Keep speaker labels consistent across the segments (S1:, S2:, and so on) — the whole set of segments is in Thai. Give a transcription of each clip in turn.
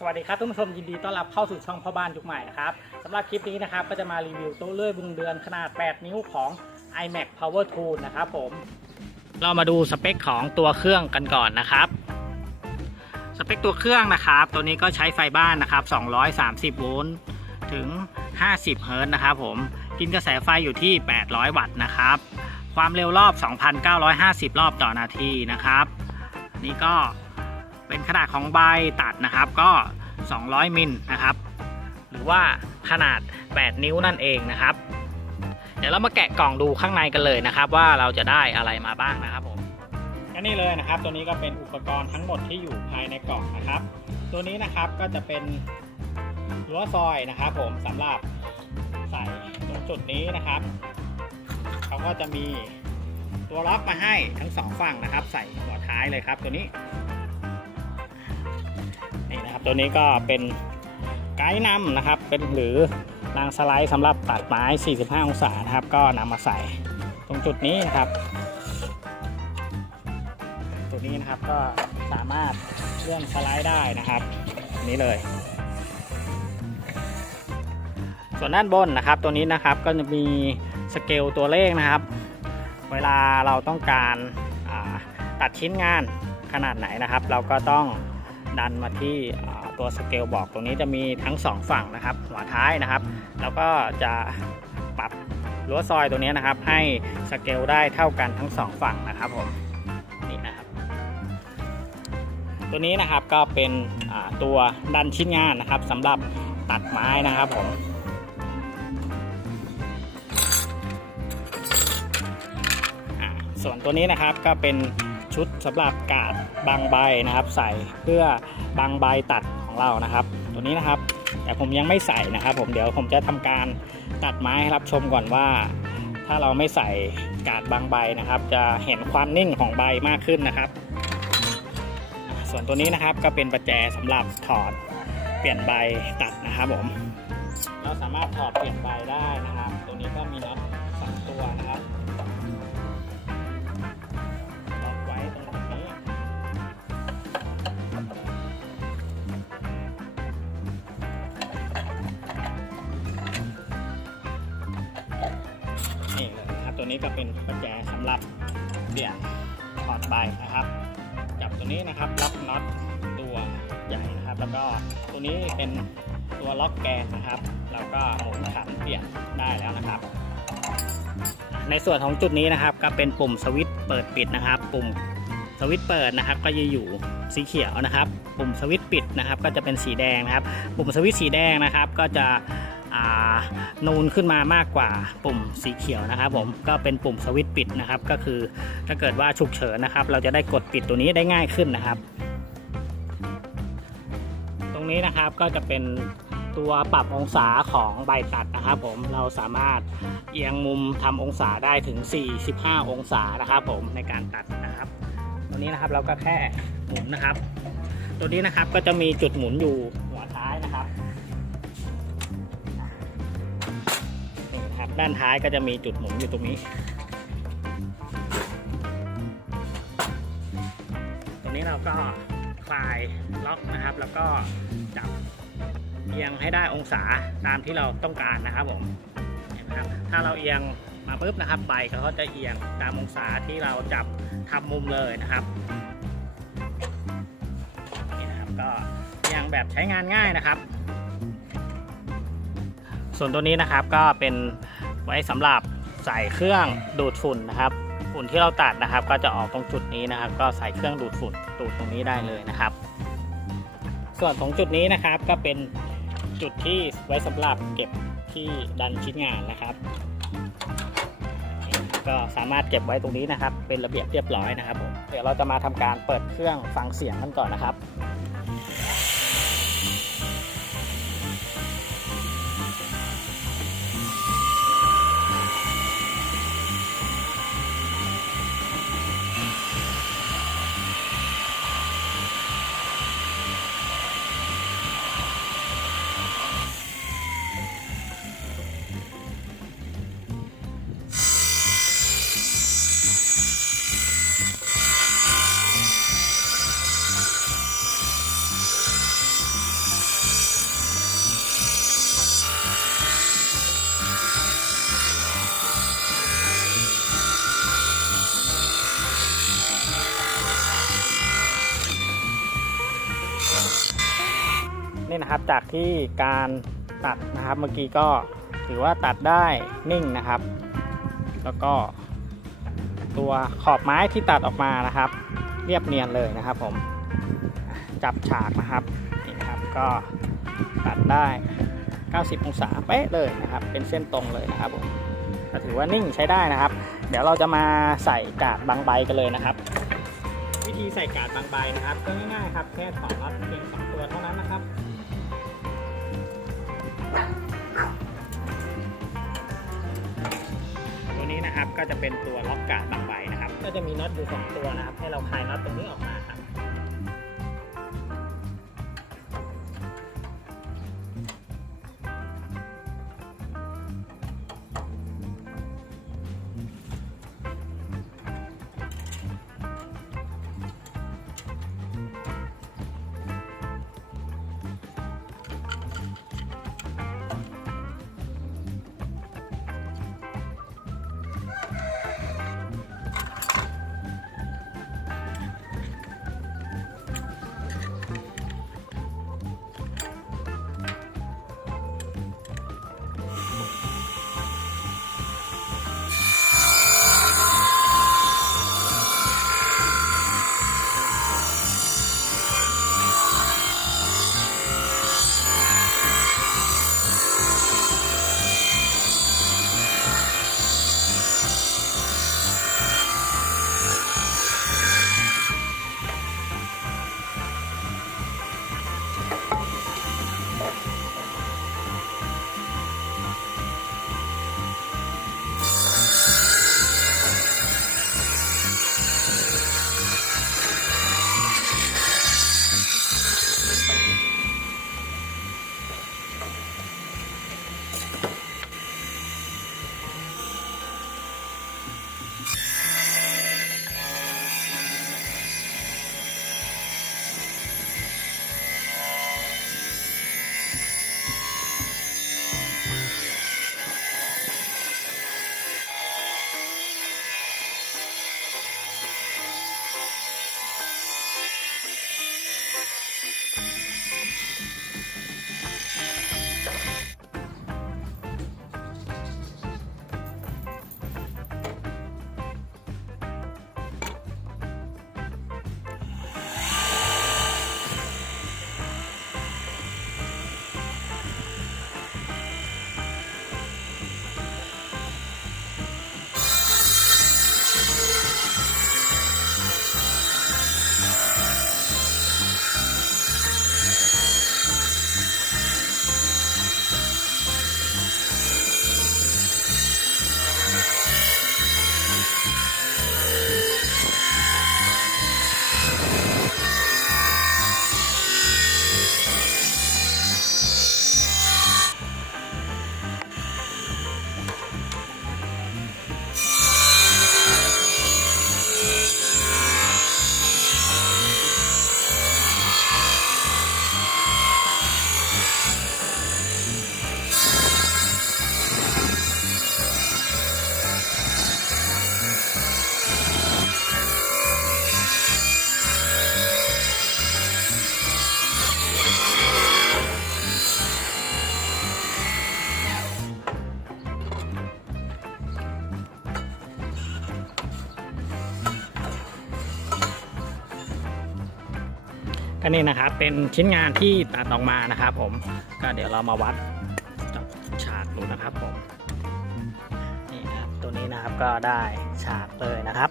S1: สวัสดีครับท่านผู้ชมยินดีต้อนรับเข้าสู่ช่องพ่อบ้านยุคใหม่นะครับสำหรับคลิปนี้นะครับก็จะมารีวิวโต๊ะเลื่อยบึงเดือนขนาด 8 นิ้วของ iMac Power Tool นะครับผม เรามาดูสเปคของตัวเครื่องกันก่อนนะครับ สเปคตัวเครื่องนะครับ ตัวนี้ก็ใช้ไฟบ้านนะครับ 230 โวลต์ถึง 50 เฮิร์ตนะครับผมกินกระแสไฟอยู่ที่ 800 วัตต์นะครับ ความเร็วรอบ 2,950 รอบต่อนาทีนะครับ นี่ก็ เป็นขนาดของใบตัดนะครับก็ 200มิลนะครับ หรือว่าขนาด 8 นิ้วนั่นเองนะครับ เดี๋ยวเรามาแกะกล่องดูข้างในกันเลยนะครับ ว่าเราจะได้อะไรมาบ้างนะครับผมก็นี่เลยนะครับ ตัวนี้ก็เป็นอุปกรณ์ทั้งหมดที่อยู่ภายในกล่องนะครับ ตัวนี้นะครับก็จะเป็นรั้วซอยนะครับ ผมสำหรับใส่ตรงจุดนี้นะครับเขาก็จะมีตัวล็อกมาให้ทั้งสองฝั่งนะครับ ใส่หัวท้ายเลยครับตัวนี้ นี่นะครับตัวนี้ก็เป็นไกด์นำนะครับ เป็นหรือรางสไลด์สำหรับตัดไม้ 45 องศานะครับ ก็นำมาใส่ตรงจุดนี้นะครับจุดนี้นะครับก็สามารถเลื่อนสไลด์ได้นะครับ นี้เลย ส่วนด้านบนนะครับ ตัวนี้นะครับก็จะมีสเกลตัวเลขนะครับ เวลาเราต้องการาตัดชิ้นงานขนาดไหนนะครับ เราก็ต้อง ดันมาที่ตัวสเกลบอกตรงนี้จะมีทั้งสองฝั่งนะครับ หัวท้ายนะครับ แล้วก็จะปรับรั้วซอยตัวนี้นะครับ ให้สเกลได้เท่ากันทั้งสองฝั่งนะครับผมนี่นะครับ ตัวนี้นะครับก็เป็นตัวดันชิ้นงานนะครับสำหรับตัดไม้นะครับผมส่วนตัวนี้นะครับก็เป็น ชุดสำหรับกาดบางใบนะครับ ใส่เพื่อบางใบตัดของเรานะครับ ตัวนี้นะครับ แต่ผมยังไม่ใส่นะครับ ผมเดี๋ยวผมจะทำการตัดไม้ให้รับชมก่อนว่า ถ้าเราไม่ใส่กาดบางใบนะครับ จะเห็นความนิ่งของใบมากขึ้นนะครับ ส่วนตัวนี้นะครับก็เป็นประแจสำหรับถอดเปลี่ยนใบตัดนะครับผมเราสามารถถอดเปลี่ยนใบได้นะครับ ตัวนี้ก็มีน็อตสองตัวนะครับ ตัวนี้ก็เป็นกุญแจสำหรับเปลี่ยนถอดใบนะครับ จับตัวนี้นะครับล็อกน็อตตัวใหญ่นะครับ แล้วก็ตัวนี้เป็นตัวล็อกแกนนะครับ เราก็หมุนขันเปลี่ยนได้แล้วนะครับ ในส่วนของจุดนี้นะครับ ก็เป็นปุ่มสวิตช์เปิดปิดนะครับ ปุ่มสวิตช์เปิดนะครับ ก็จะอยู่สีเขียวนะครับ ปุ่มสวิตช์ปิดนะครับ ก็จะเป็นสีแดงนะครับ ปุ่มสวิตช์สีแดงนะครับ ก็จะ นูนขึ้นมามากกว่าปุ่มสีเขียวนะครับ ผมก็เป็นปุ่มสวิตช์ปิดนะครับ ก็คือถ้าเกิดว่าฉุกเฉินนะครับ เราจะได้กดปิดตัวนี้ได้ง่ายขึ้นนะครับ ตรงนี้นะครับก็จะเป็นตัวปรับองศาของใบตัดนะครับ ผมเราสามารถเอียงมุมทำองศาได้ถึง 45 องศานะครับ ผมในการตัดนะครับตัวนี้นะครับเราก็แค่หมุนนะครับ ตัวนี้นะครับก็จะมีจุดหมุนอยู่ ด้านท้ายก็จะมีจุดหมุนอยู่ตรงนี้ ตรงนี้เราก็คลายล็อกนะครับ แล้วก็จับเอียงให้ได้องศาตามที่เราต้องการนะครับผมเห็นไหมครับถ้าเราเอียงมาปุ๊บนะครับใบเขาก็จะเอียงตามองศาที่เราจับทำมุมเลยนะครับนี่นะครับก็เอียงแบบใช้งานง่ายนะครับ ส่วนตัวนี้นะครับก็เป็น ไว้สำหรับใส่เครื่องดูดฝุ่นนะครับ ฝุ่นที่เราตัดนะครับ ก็จะออกตรงจุดนี้นะครับ ก็ใส่เครื่องดูดฝุ่นดูดตรงนี้ได้เลยนะครับ ส่วนของจุดนี้นะครับก็เป็นจุดที่ไว้สำหรับเก็บที่ดันชิ้นงานนะครับ ก็สามารถเก็บไว้ตรงนี้นะครับ เป็นระเบียบเรียบร้อยนะครับผมเดี๋ยวเราจะมาทำการเปิดเครื่องฟังเสียงกันก่อนนะครับ นะครับ จากที่การตัดนะครับเมื่อกี้ก็ถือว่าตัดได้นิ่งนะครับ แล้วก็ตัวขอบไม้ที่ตัดออกมานะครับ เรียบเนียนเลยนะครับผมจับฉากนะครับนี่นะครับก็ตัดได้ 90 องศาเป๊ะเลยนะครับ เป็นเส้นตรงเลยนะครับผมก็ถือว่านิ่งใช้ได้นะครับ เดี๋ยวเราจะมาใส่กาดบางใบกันเลยนะครับ วิธีใส่กาดบางใบนะครับ ก็ง่ายๆครับแค่ถอดน็อตเพียงสองตัวเท่านั้นนะครับ ตัวนี้นะครับก็จะเป็นตัวล็อกกาดบางใบนะครับ ก็จะมีน็อตอยู่สองตัวนะครับ ให้เราคลายน็อตตรงนี้ออกมา ก็นี่นะครับเป็นชิ้นงานที่ตัดออกมานะครับผมก็เดี๋ยวเรามาวัดจับฉากดูนะครับผมนี่นะครับตัวนี้นะครับก็ได้ฉากเลยนะครับ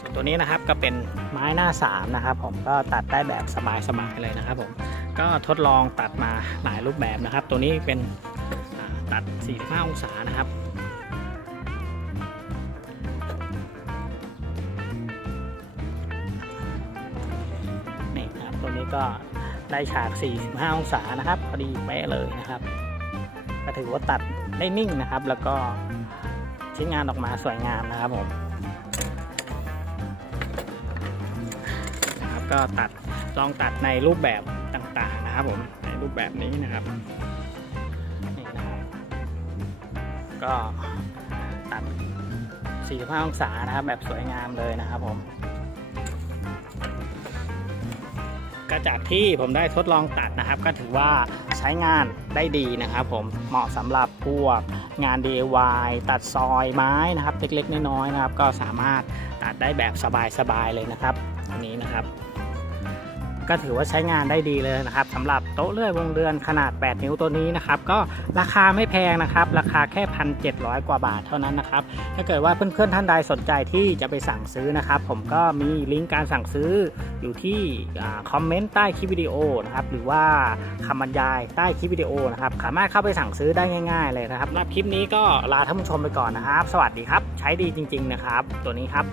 S1: ส่วนตัวนี้นะครับก็เป็นไม้หน้าสามนะครับ ผมก็ตัดได้แบบสบายๆเลยนะครับ ผมก็ทดลองตัดมาหลายรูปแบบนะครับ ตัวนี้เป็นตัด 45 องศานะครับ ก็ได้ฉาก 45 องศานะครับพอดีเป๊ะเลยนะครับก็ถือว่าตัดได้นิ่งนะครับ แล้วก็ชิ้นงานออกมาสวยงามนะครับผมนะครับก็ตัดลองตัดในรูปแบบต่างๆนะครับผมในรูปแบบนี้นะครับนี่นะครับก็ตัด45องศานะครับแบบสวยงามเลยนะครับผม ก็จากที่ผมได้ทดลองตัดนะครับ ก็ถือว่าใช้งานได้ดีนะครับ ผมเหมาะสำหรับพวกงาน DIY ตัดซอยไม้นะครับ เล็กๆน้อยๆนะครับ ก็สามารถตัดได้แบบสบายๆเลยนะครับอันนี้นะครับ ก็ถือว่าใช้งานได้ดีเลยนะครับสำหรับโต๊ะเลื่อยวงเดือนขนาด 8 นิ้วตัวนี้นะครับก็ราคาไม่แพงนะครับ ราคาแค่ 1,700 กว่าบาทเท่านั้นนะครับถ้าเกิดว่าเพื่อนๆท่านใดสนใจที่จะไปสั่งซื้อนะครับ ผมก็มีลิงก์การสั่งซื้ออยู่ที่คอมเมนต์ใต้คลิปวิดีโอนะครับหรือว่าคำบรรยายใต้คลิปวิดีโอนะครับสามารถเข้าไปสั่งซื้อได้ง่าย ๆ เลยนะครับสำหรับคลิปนี้ก็ลาท่านผู้ชมไปก่อนนะครับ สวัสดีครับ ใช้ดีจริง ๆ นะครับ ตัวนี้ครับ